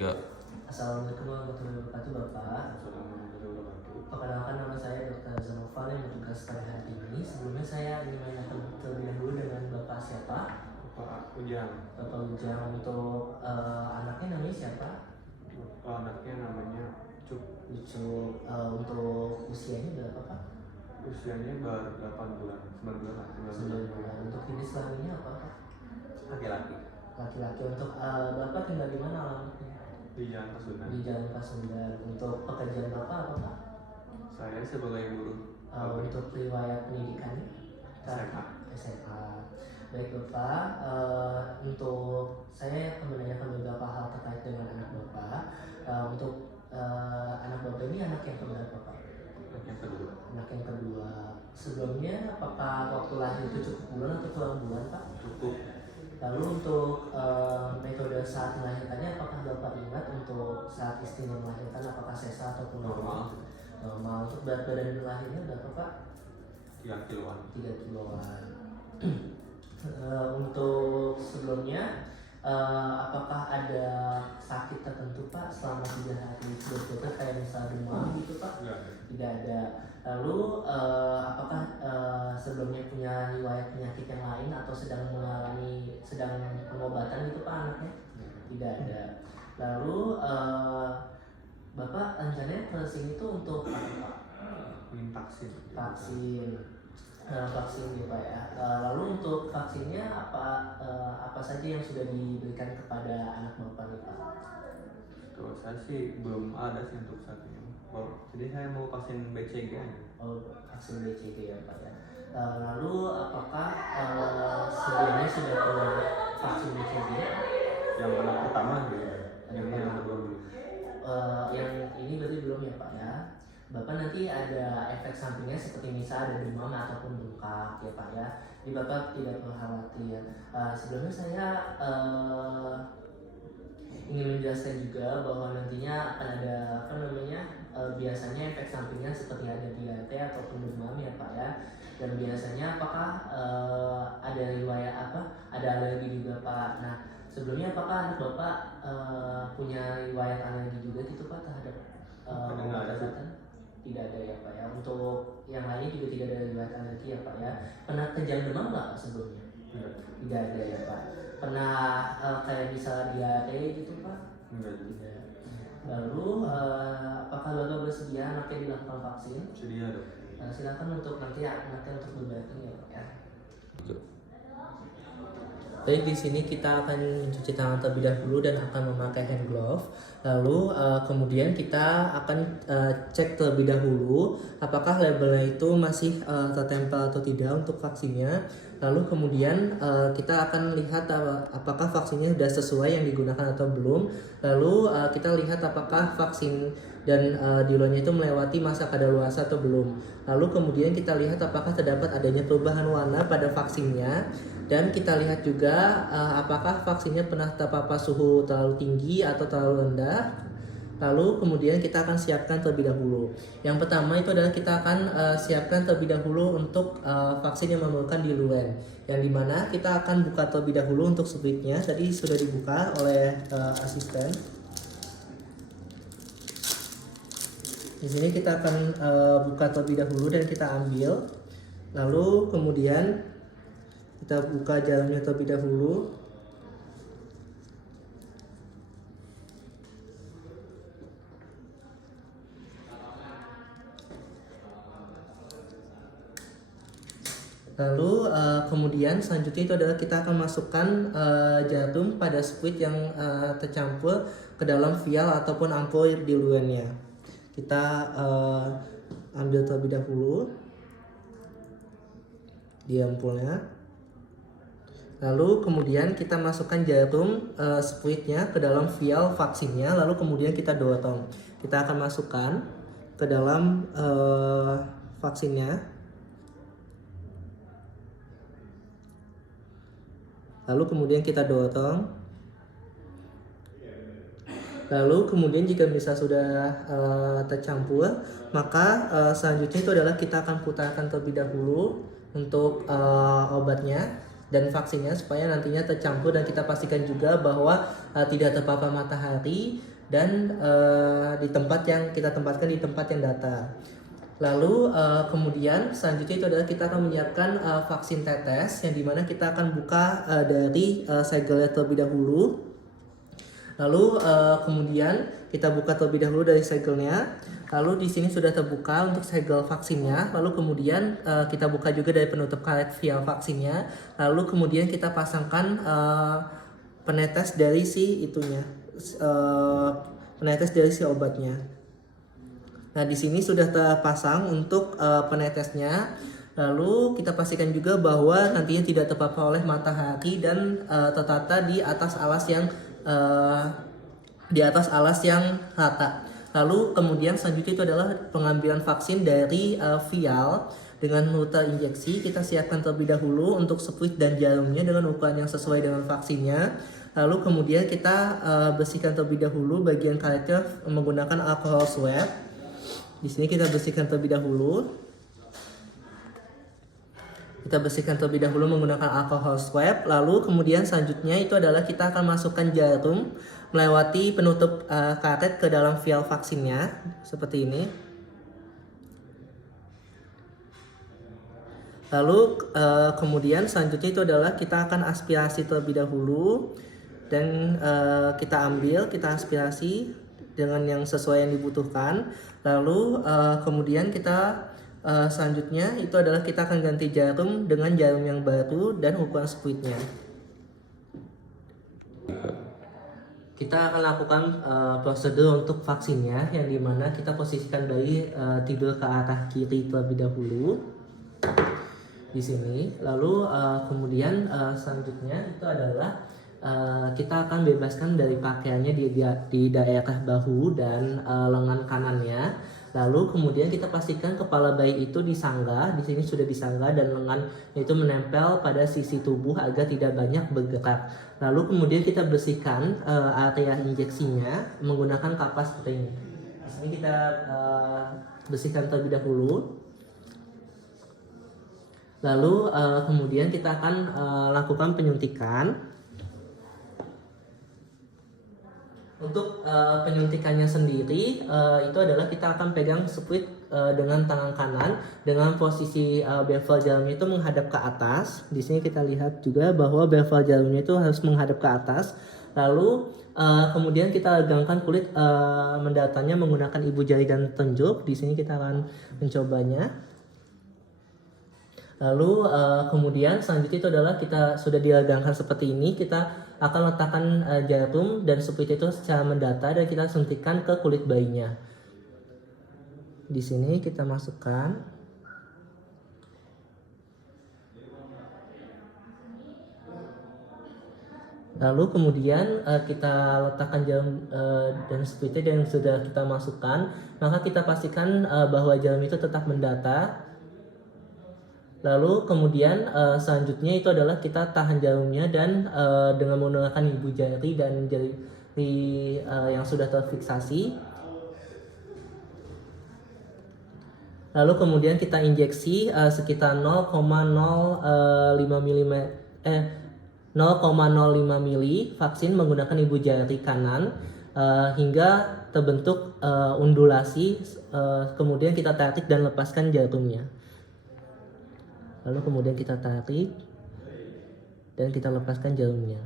3. Assalamualaikum warahmatullahi wabarakatuh, Bapak. Perkenalkan, nama saya Dr. Zanoval yang bertugas pada hari ini. Sebelumnya saya ingin menanyakan terlebih dahulu dengan Bapak siapa? Bapak Ujang. Bapak Ujang. Untuk anaknya namanya siapa? Anaknya namanya Cuk. Lucu. Untuk usianya berapa, Pak? Usianya baru 8 bulan, 9 bulan lah, 9 bulan. Untuk jenis kelaminnya apa, Pak? Laki-laki. Laki-laki. Untuk Bapak tinggal di mana alamatnya? Di Jalan Pasundan. Di Jalan Pasundan. Untuk pekerjaan Bapak apa, Pak? Saya sebagai guru. Untuk riwayat pendidikannya? SMA. SMA. Baik Bapak, untuk saya akan menanyakan beberapa hal terkait dengan anak Bapak. Untuk anak Bapak ini anak yang keberapa, Pak? Anak yang kedua. Anak yang kedua. Sebelumnya apakah waktu lahir itu cukup bulan atau kurang bulan, Pak? Cukup. Lalu untuk metode saat melahirkannya, apakah Bapak ingat untuk saat istimewa melahirkan apakah sesar ataupun normal? Normal. Untuk berat badan lahirnya berapa, Pak? 3 kiloan. 3 kiloan. Untuk sebelumnya, apakah ada sakit tertentu, Pak, selama 3 hari berikutnya kayak misal demam gitu, Pak? Enggak ada. Tidak ada. Lalu apakah sebelumnya punya riwayat penyakit yang lain atau sedang pengobatan gitu, Pak, anaknya? Tidak ada. Lalu Bapak rencananya ke sini tuh untuk apa, Pak? Ingin vaksin. Vaksin. Vaksin ya, Pak ya. Lalu untuk vaksinnya apa saja yang sudah diberikan kepada anak Bapak nih, Pak? Kalau saya sih belum ada sih untuk saat ini. Jadi saya mau vaksin BCG aja. Oh, vaksin BCG ya, Pak ya. Lalu apakah sebelumnya sudah punya vaksin BCG? Yang anak pertama gitu. Yang kedua belum. Yang ini berarti belum ya, Pak ya. Bapak nanti ada efek sampingnya seperti misal ada demam ataupun bengkak ya, Pak ya. Jadi Bapak tidak perlu khawatir. Sebelumnya saya ingin menjelaskan juga bahwa nantinya akan ada biasanya efek sampingnya seperti ada diare ataupun demam ya, Pak ya. Dan biasanya apakah ada riwayat ada alergi juga, Pak. Nah, sebelumnya apakah anak Bapak punya riwayat alergi juga gitu, Pak, terhadap obat-obatan? Tidak ada ya, Pak ya. Untuk yang lainnya juga tidak ada riwayat alergi ya, Pak ya. Pernah kejang demam nggak, Pak, sebelumnya? Tidak ada ya, Pak. Pernah kayak misalnya diare gitu, Pak? Tidak. Lalu apakah Bapak bersedia anaknya dilakukan vaksin? Sedia, Dok. Silakan untuk nanti anaknya untuk berbaring ya, Pak ya. Baik, di sini kita akan mencuci tangan terlebih dahulu dan akan memakai hand glove. Lalu kemudian kita akan cek terlebih dahulu apakah labelnya itu masih tertempel atau tidak untuk vaksinnya. Lalu kemudian kita akan lihat apakah vaksinnya sudah sesuai yang digunakan atau belum. Lalu kita lihat apakah vaksin dan diluarnya itu melewati masa kadaluarsa atau belum. Lalu kemudian kita lihat apakah terdapat adanya perubahan warna pada vaksinnya. Dan kita lihat juga apakah vaksinnya pernah terpapar suhu terlalu tinggi atau terlalu rendah. Lalu kemudian kita akan siapkan terlebih dahulu. Yang pertama itu adalah kita akan siapkan terlebih dahulu untuk vaksin yang memerlukan diluent. Yang dimana kita akan buka terlebih dahulu untuk splitnya. Tadi sudah dibuka oleh asisten. Di sini kita akan buka terlebih dahulu dan kita ambil. Lalu kemudian kita buka jalannya terlebih dahulu. Lalu kemudian selanjutnya itu adalah kita akan masukkan jarum pada squid yang tercampur ke dalam vial ataupun ampul diluennya. Kita ambil terlebih dahulu di ampulnya. Lalu kemudian kita masukkan jarum squidnya ke dalam vial vaksinnya. Lalu kemudian kita dorong. Kita akan masukkan ke dalam vaksinnya. Lalu kemudian kita dorong. Lalu kemudian jika misal sudah tercampur, maka selanjutnya itu adalah kita akan putarkan terlebih dahulu untuk obatnya. dan vaksinnya supaya nantinya tercampur dan kita pastikan juga bahwa tidak terpapar matahari dan di tempat yang kita tempatkan di tempat yang datar. Lalu kemudian selanjutnya itu adalah kita akan menyiapkan vaksin tetes yang dimana kita akan buka dari segel terlebih dahulu. Lalu kemudian kita buka terlebih dahulu dari segelnya. Lalu di sini sudah terbuka untuk segel vaksinnya. Lalu kemudian kita buka juga dari penutup karet vial vaksinnya. Lalu kemudian kita pasangkan penetes dari si itunya, penetes dari si obatnya. Nah di sini sudah terpasang untuk penetesnya. Lalu kita pastikan juga bahwa nantinya tidak terpapar oleh matahari dan tertata di atas alas yang rata. Lalu kemudian selanjutnya itu adalah pengambilan vaksin dari vial dengan rute injeksi. Kita siapkan terlebih dahulu untuk spuit dan jarumnya dengan ukuran yang sesuai dengan vaksinnya. Lalu kemudian kita bersihkan terlebih dahulu bagian karetnya menggunakan alkohol swab. Di sini kita bersihkan terlebih dahulu. Kita bersihkan terlebih dahulu menggunakan alkohol swab. Lalu kemudian selanjutnya itu adalah kita akan masukkan jarum melewati penutup karet ke dalam vial vaksinnya seperti ini. Lalu kemudian selanjutnya itu adalah kita akan aspirasi terlebih dahulu dan kita aspirasi dengan yang sesuai yang dibutuhkan. Lalu kemudian kita selanjutnya itu adalah kita akan ganti jarum dengan jarum yang baru dan ukuran spuitnya. Kita akan lakukan prosedur untuk vaksinnya yang dimana kita posisikan bayi tidur ke arah kiri terlebih dahulu di sini. Lalu kemudian selanjutnya itu adalah kita akan bebaskan dari pakaiannya di daerah bahu dan lengan kanannya. Lalu kemudian kita pastikan kepala bayi itu disanggah, di sini sudah disanggah dan lengan itu menempel pada sisi tubuh agar tidak banyak bergerak. Lalu kemudian kita bersihkan area injeksinya menggunakan kapas seperti ini. Di sini kita bersihkan terlebih dahulu. Lalu kemudian kita akan lakukan penyuntikan. Untuk penyuntikannya sendiri itu adalah kita akan pegang spuit dengan tangan kanan dengan posisi bevel jarumnya itu menghadap ke atas. Di sini kita lihat juga bahwa bevel jarumnya itu harus menghadap ke atas. Lalu kemudian kita regangkan kulit mendatarnya menggunakan ibu jari dan telunjuk. Di sini kita akan mencobanya. Lalu kemudian selanjutnya itu adalah kita sudah diregangkan seperti ini, kita akan letakkan jarum dan spuit itu secara mendatar dan kita suntikkan ke kulit bayinya. Di sini kita masukkan. Lalu kemudian kita letakkan jarum dan spuitnya yang sudah kita masukkan, maka kita pastikan bahwa jarum itu tetap mendatar. Lalu kemudian selanjutnya itu adalah kita tahan jarumnya dan dengan menggunakan ibu jari dan jari yang sudah terfiksasi. Lalu kemudian kita injeksi sekitar 0,05 mili vaksin menggunakan ibu jari kanan hingga terbentuk undulasi. Kemudian kita tarik dan lepaskan jarumnya. Lalu kemudian kita tarik dan kita lepaskan jarumnya.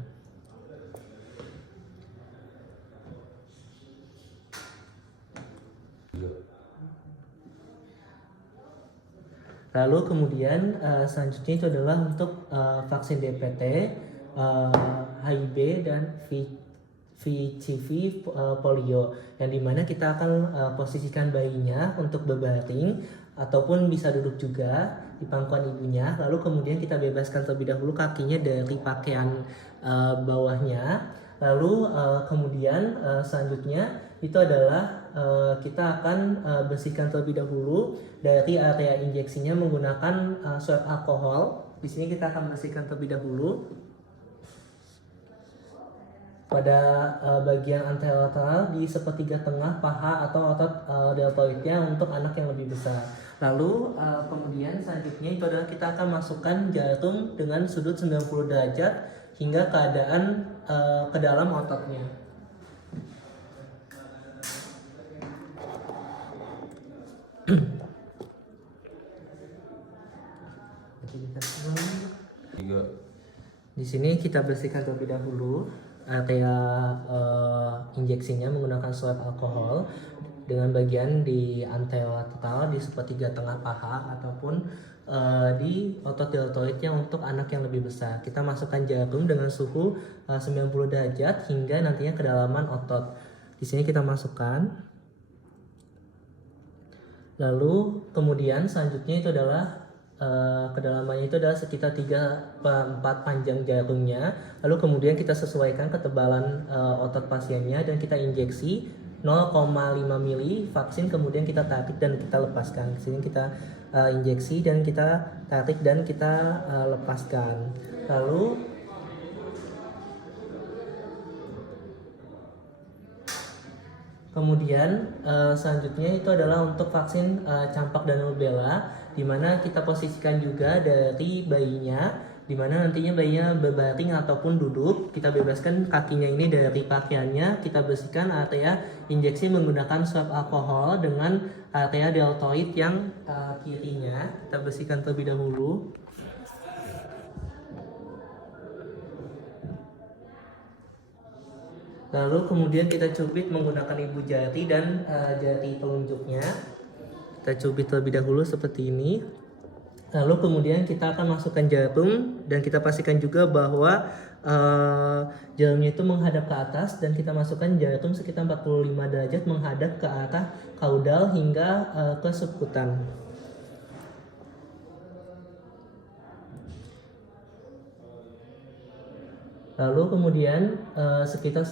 Lalu kemudian selanjutnya itu adalah untuk vaksin DPT, HIV dan VCV polio, yang dimana kita akan posisikan bayinya untuk berbaring ataupun bisa duduk juga di pangkuan ibunya. Lalu kemudian kita bebaskan terlebih dahulu kakinya dari pakaian bawahnya. Lalu kemudian selanjutnya itu adalah kita akan bersihkan terlebih dahulu dari area injeksinya menggunakan swab alkohol. Di sini kita akan bersihkan terlebih dahulu. pada bagian anterolateral di sepertiga tengah paha atau otot deltoidnya untuk anak yang lebih besar. Lalu kemudian selanjutnya itu adalah kita akan masukkan jarum dengan sudut 90 derajat hingga keadaan ke dalam ototnya. Di sini kita bersihkan terlebih dahulu area injeksinya menggunakan swab alkohol dengan bagian di anterolateral di sepertiga tengah paha ataupun di otot deltoidnya untuk anak yang lebih besar. Kita masukkan jarum dengan suhu 90 derajat hingga nantinya kedalaman otot. Di sini kita masukkan. Lalu kemudian selanjutnya itu adalah kedalamannya itu adalah sekitar 3/4 panjang jarumnya. Lalu kemudian kita sesuaikan ketebalan otot pasiennya dan kita injeksi 0,5 mili vaksin, kemudian kita tarik dan kita lepaskan. Di sini kita injeksi dan kita tarik dan kita lepaskan. Lalu kemudian selanjutnya itu adalah untuk vaksin campak dan rubella, di mana kita posisikan juga dari bayinya, di mana nantinya bayinya berbaring ataupun duduk. Kita bebaskan kakinya ini dari pakaiannya, kita bersihkan area injeksi menggunakan swab alkohol dengan area deltoid yang kirinya. Kita bersihkan terlebih dahulu. Lalu kemudian kita cubit menggunakan ibu jari dan jari telunjuknya. Kita cubit terlebih dahulu seperti ini. Lalu kemudian kita akan masukkan jarum dan kita pastikan juga bahwa jarumnya itu menghadap ke atas, dan kita masukkan jarum sekitar 45 derajat menghadap ke arah kaudal hingga ke subkutan. Lalu kemudian sekitar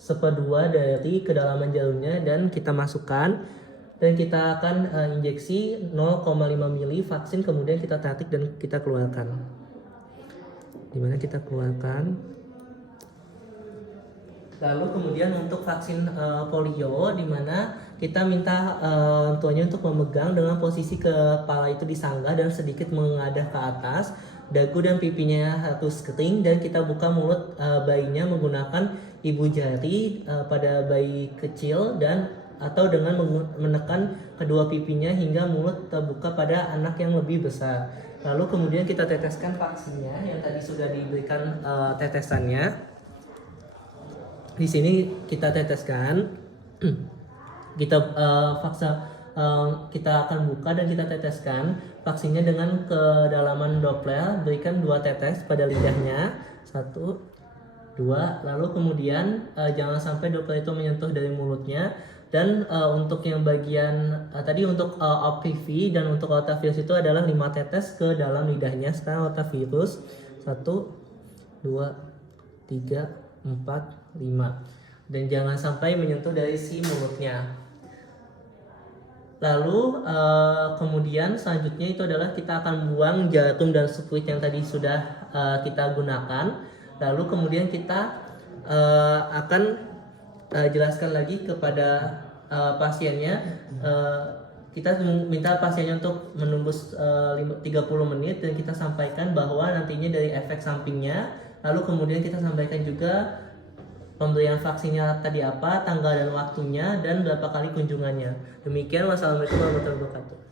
seperdua dari kedalaman jarumnya dan kita masukkan. Dan kita akan injeksi 0,5 mili vaksin, kemudian kita tarik dan kita keluarkan. Dimana kita keluarkan. Lalu kemudian untuk vaksin polio, dimana kita minta tuanya untuk memegang dengan posisi kepala itu disanggah dan sedikit mengadah ke atas. Dagu dan pipinya harus kering, dan kita buka mulut bayinya menggunakan ibu jari pada bayi kecil dan atau dengan menekan kedua pipinya hingga mulut terbuka pada anak yang lebih besar. Lalu kemudian kita teteskan vaksinnya yang tadi sudah diberikan tetesannya. Di sini kita teteskan. Kita kita akan buka dan kita teteskan vaksinnya dengan kedalaman Doppler. Berikan 2 tetes pada lidahnya. 1, 2. Lalu kemudian jangan sampai Doppler itu menyentuh dari mulutnya. Dan untuk yang bagian tadi untuk OPV dan untuk rotavirus itu adalah 5 tetes ke dalam lidahnya. Sekarang rotavirus 1, 2, 3, 4, 5. Dan jangan sampai menyentuh dari si mulutnya. Lalu kemudian selanjutnya itu adalah kita akan buang jarum dan spuit yang tadi sudah kita gunakan. Lalu kemudian kita akan jelaskan lagi kepada pasiennya. Kita minta pasiennya untuk menunggu 30 menit dan kita sampaikan bahwa nantinya dari efek sampingnya. Lalu kemudian kita sampaikan juga pemberian vaksinnya tadi apa, tanggal dan waktunya, dan berapa kali kunjungannya. Demikian, wassalamualaikum warahmatullahi wabarakatuh.